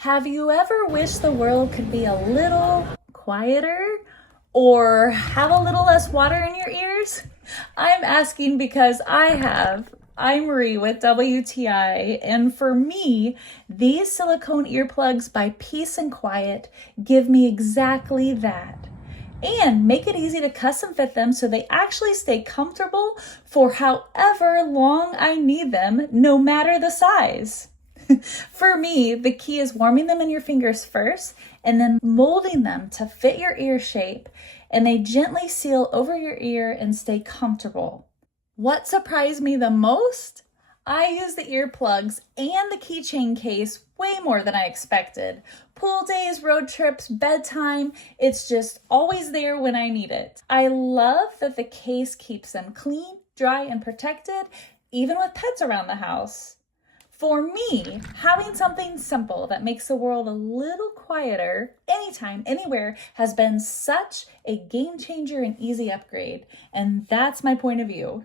Have you ever wished the world could be a little quieter or have a little less water in your ears? I'm asking because I have. I'm Marie with WTI, and for me, these silicone earplugs by Peace&Quiet give me exactly that. And make it easy to custom fit them so they actually stay comfortable for however long I need them, no matter the size. For me, the key is warming them in your fingers first and then molding them to fit your ear shape, and they gently seal over your ear and stay comfortable. What surprised me the most? I use the earplugs and the keychain case way more than I expected. Pool days, road trips, bedtime, it's just always there when I need it. I love that the case keeps them clean, dry, and protected, even with pets around the house. For me, having something simple that makes the world a little quieter anytime, anywhere has been such a game changer and easy upgrade, and that's my point of view.